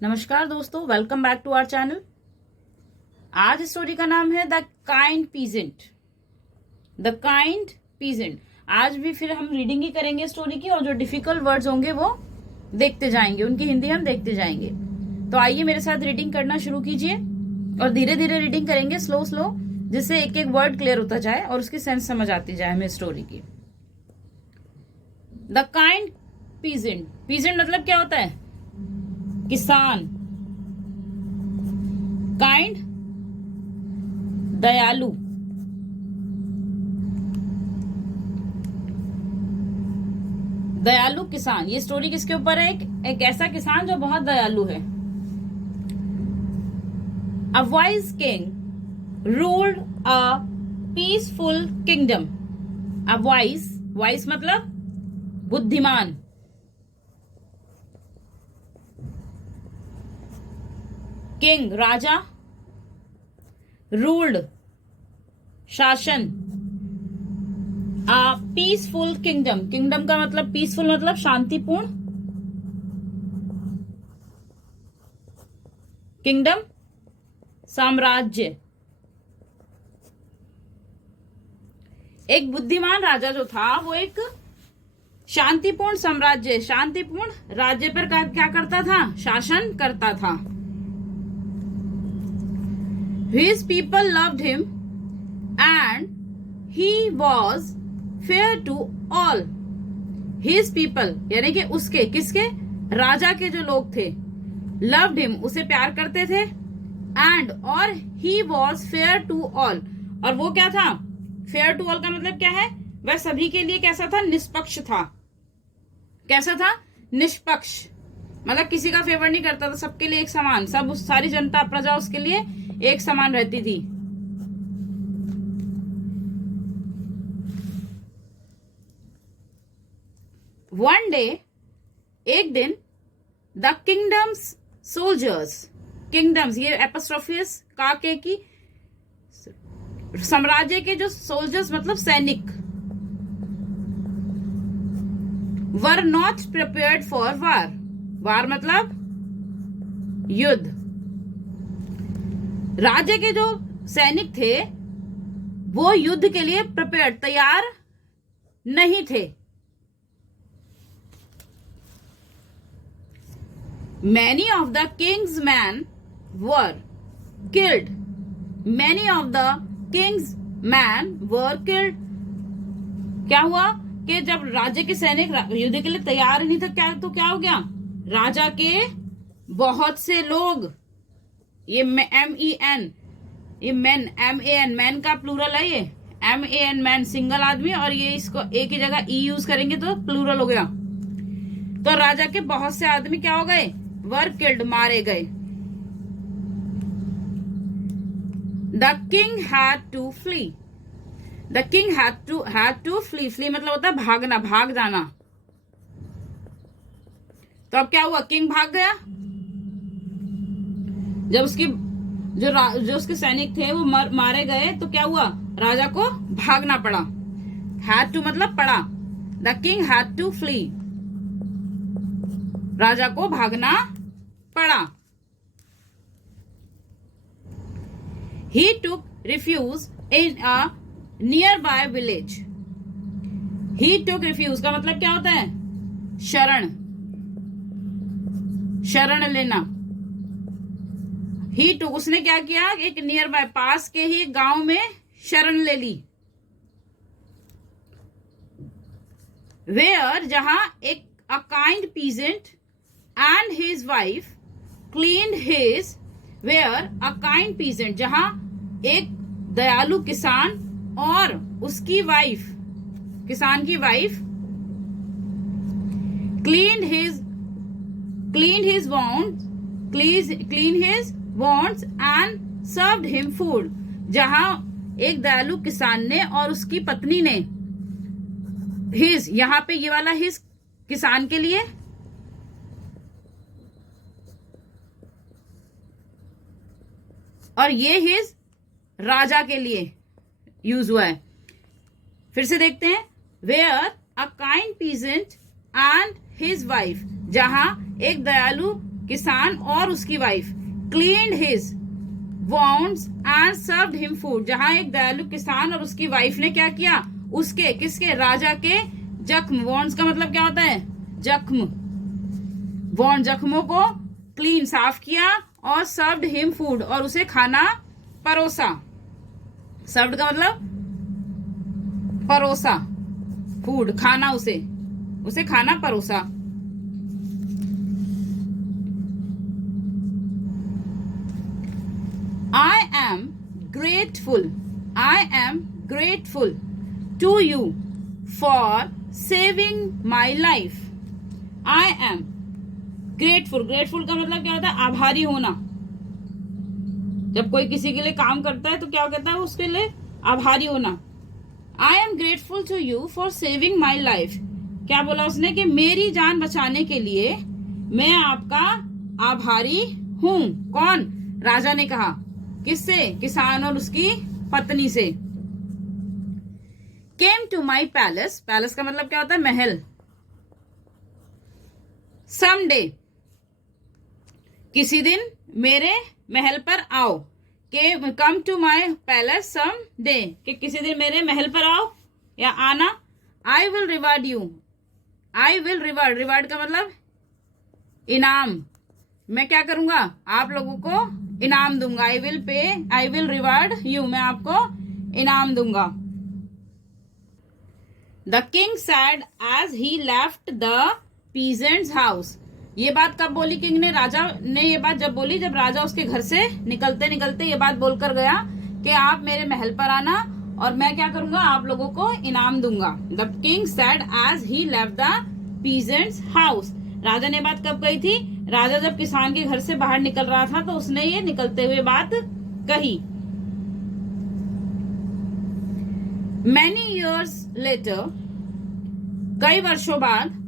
नमस्कार दोस्तों, welcome back to our channel. आज स्टोरी का नाम है the kind peasant. The kind peasant. आज भी फिर हम रीडिंग ही करेंगे स्टोरी की, और जो डिफिकल्ट वर्ड्स होंगे वो देखते जाएंगे, उनकी हिंदी हम देखते जाएंगे। तो आइए मेरे साथ रीडिंग करना शुरू कीजिए, और धीरे धीरे रीडिंग करेंगे, स्लो स्लो, जिससे एक एक वर्ड क्लियर होता जाए और उसकी सेंस समझ आती जाए हमें स्टोरी की। The kind peasant. पीजेंट मतलब क्या होता है? किसान। काइंड दयालु। दयालु किसान। ये स्टोरी किसके ऊपर है? एक ऐसा किसान जो बहुत दयालु है। A wise king ruled a peaceful kingdom. A wise मतलब बुद्धिमान। किंग राजा। रूल्ड शासन। आ पीसफुल किंगडम। किंगडम का मतलब पीसफुल मतलब शांतिपूर्ण। किंगडम साम्राज्य। एक बुद्धिमान राजा जो था वो एक शांतिपूर्ण साम्राज्य, शांतिपूर्ण राज्य पर क्या करता था? शासन करता था। His people loved him and he was fair to all. His people यानी कि उसके, किसके? राजा के जो लोग थे, loved him उसे प्यार करते थे, and और he was fair to all। और वो क्या था? fair to all का मतलब क्या है? वह सभी के लिए कैसा था? निष्पक्ष था। कैसा था? निष्पक्ष मतलब किसी का फेवर नहीं करता था, सबके लिए एक समान। सब सारी जनता प्रजा उसके लिए एक समान रहती थी। वन डे एक दिन द किंगडम्स सोल्जर्स। किंगडम्स ये एपोस्ट्रोफियस का के की, साम्राज्य के जो सोल्जर्स मतलब सैनिक, were not prepared for war. War मतलब युद्ध। राज्य के जो सैनिक थे वो युद्ध के लिए प्रिपेयर, तैयार नहीं थे। Many of the Kings man were killed. Many of the Kings man were killed. क्या हुआ कि जब राज्य के सैनिक युद्ध के लिए तैयार नहीं थे, क्या हो गया? राजा के बहुत से लोग, ये MEN, ये मैन, MAN, मैन का प्लूरल है ये। MAN मैन सिंगल आदमी, और ये इसको एक ही जगह ई यूज करेंगे तो प्लूरल हो गया। तो राजा के बहुत से आदमी क्या हो गए? वर किल्ड, मारे गए। The king had to flee. The king had to flee. Flee मतलब होता है भागना, भाग जाना। तो अब क्या हुआ? किंग भाग गया। जब उसकी जो उसके सैनिक थे वो मारे गए, तो क्या हुआ? राजा को भागना पड़ा। हैड टू मतलब पड़ा। The king had to flee. राजा को भागना पड़ा। He took refuge in a nearby village. He took refuge का मतलब क्या होता है? शरण, शरण लेना। ही टुक उसने क्या किया? एक नियर बाय, पास के ही गांव में शरण ले ली। वेयर जहां एक a kind peasant and his wife cleaned his. Where a kind peasant जहां एक दयालु किसान और उसकी वाइफ, किसान की wife, clean his wounds and served him food. जहां एक दयालु किसान ने और उसकी पत्नी ने, हिज यहां पे ये वाला हिज किसान के लिए, और ये हिज राजा के लिए यूज हुआ है। फिर से देखते हैं। Where a kind peasant and his wife, जहां एक दयालु किसान और उसकी wife cleaned his wounds and served him food. जहां एक दयालु किसान और उसकी वाइफ ने क्या किया, उसके किसके, राजा के जख्म, वॉन्ड्स का मतलब क्या होता है, जख्म, वॉन्ड जख्मों को क्लीन साफ किया, और सर्व्ड हिम फूड और उसे खाना परोसा। सर्व्ड का मतलब परोसा, फूड खाना, उसे खाना परोसा। I am grateful to you for saving my life. I am grateful का मतलब क्या होता है, आभारी होना। जब कोई किसी के लिए काम करता है तो क्या कहता है, उसके लिए आभारी होना। I am grateful to you for saving my life। क्या बोला उसने, कि मेरी जान बचाने के लिए मैं आपका आभारी हूं। कौन, राजा ने कहा, किससे, किसान और उसकी पत्नी से। Came to my palace, palace का मतलब क्या होता है, महल। Someday, किसी दिन मेरे महल पर आओ। Come to my palace some day, कि किसी दिन मेरे महल पर आओ या आना। I will reward you, I will reward, reward का मतलब इनाम। मैं क्या करूंगा, आप लोगों को इनाम दूंगा। I will pay, I will reward you, मैं आपको इनाम दूंगा। The king said as he left the peasant's house. ये बात कब बोली किंग ने, राजा ने ये बात जब बोली, जब राजा उसके घर से निकलते निकलते ये बात बोलकर गया कि आप मेरे महल पर आना और मैं क्या करूंगा, आप लोगों को इनाम दूंगा। The king said as he left the peasant's house. राजा ने बात कब कही थी, राजा जब किसान के घर से बाहर निकल रहा था तो उसने ये निकलते हुए बात कही। मैनी ईयर्स लेटर, कई वर्षों बाद,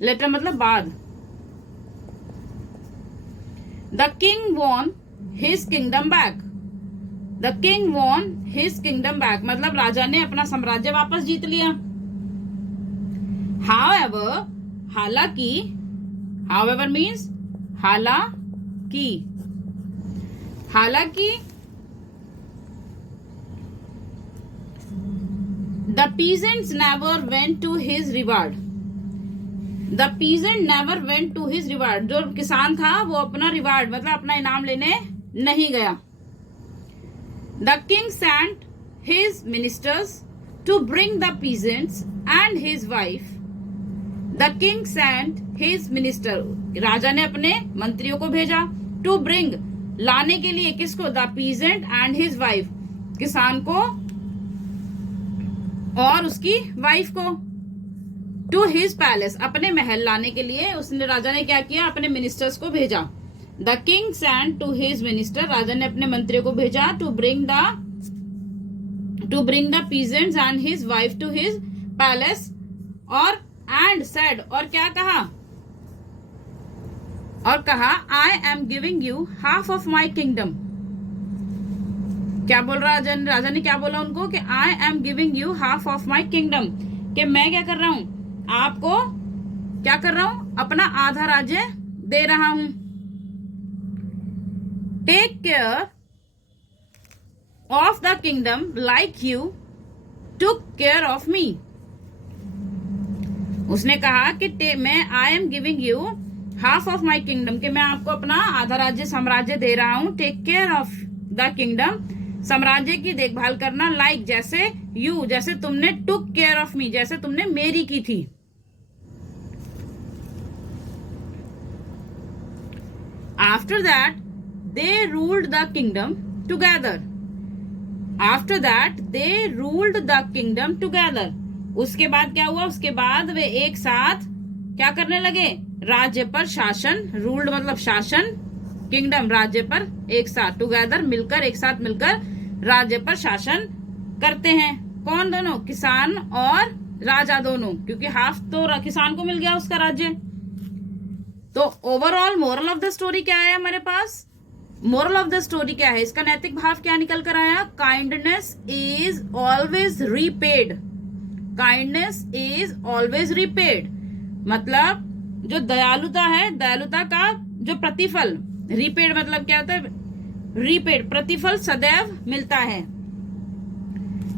लेटर मतलब बाद। The king won his kingdom back, the king won his kingdom back मतलब राजा ने अपना साम्राज्य वापस जीत लिया। However, हालांकि, however means हालांकि, हालांकि the peasants never went to his reward, the peasant never went to his reward, जो किसान था वो अपना रिवार्ड मतलब अपना इनाम लेने नहीं गया। The king sent his ministers to bring the peasants and his wife, the king sent his minister, राजा ने अपने मंत्रियों को भेजा, टू ब्रिंग लाने के लिए, किसको, the peasant and his wife, किसान को और उसकी वाइफ को, टू हिज पैलेस, अपने महल लाने के लिए उसने, राजा ने क्या किया, अपने मिनिस्टर्स को भेजा। The king sent to his minister, राजा ने अपने मंत्रियों को भेजा, to bring the peasants and his wife to his palace, और एंड सेड, और क्या कहा, और कहा, I am giving you half of my kingdom. क्या बोल रहा राजा ने क्या बोला उनको, कि I am giving you half of my kingdom, कि मैं क्या कर रहा हूं, आपको क्या कर रहा हूं, अपना आधा राज्य दे रहा हूं। Take care of the kingdom like you took care of me. उसने कहा कि मैं, I am giving you half of my kingdom, कि मैं आपको अपना आधा राज्य साम्राज्य दे रहा हूं। Take care of the kingdom, साम्राज्य की देखभाल करना, लाइक जैसे, यू जैसे तुमने, टुक केयर ऑफ मी जैसे तुमने मेरी की थी। After that they ruled the kingdom together, after that they ruled the kingdom together, उसके बाद क्या हुआ, उसके बाद वे एक साथ क्या करने लगे, राज्य पर शासन, रूल्ड मतलब शासन, किंगडम राज्य पर, एक साथ, टुगेदर मिलकर, एक साथ मिलकर राज्य पर शासन करते हैं। कौन दोनों, किसान और राजा दोनों, क्योंकि हाफ तो किसान को मिल गया उसका राज्य। तो overall moral of the story क्या है हमारे पास, मोरल ऑफ द स्टोरी क्या है, इसका नैतिक भाव क्या निकल कर आया, kindness is always repaid, kindness is always repaid, मतलब जो दयालुता है, दयालुता का जो प्रतिफल, रीपेड मतलब क्या होता है, रीपेड प्रतिफल सदैव मिलता है।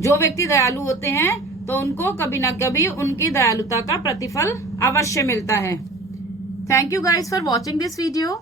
जो व्यक्ति दयालु होते हैं तो उनको कभी ना कभी उनकी दयालुता का प्रतिफल अवश्य मिलता है। Thank you guys for watching this video.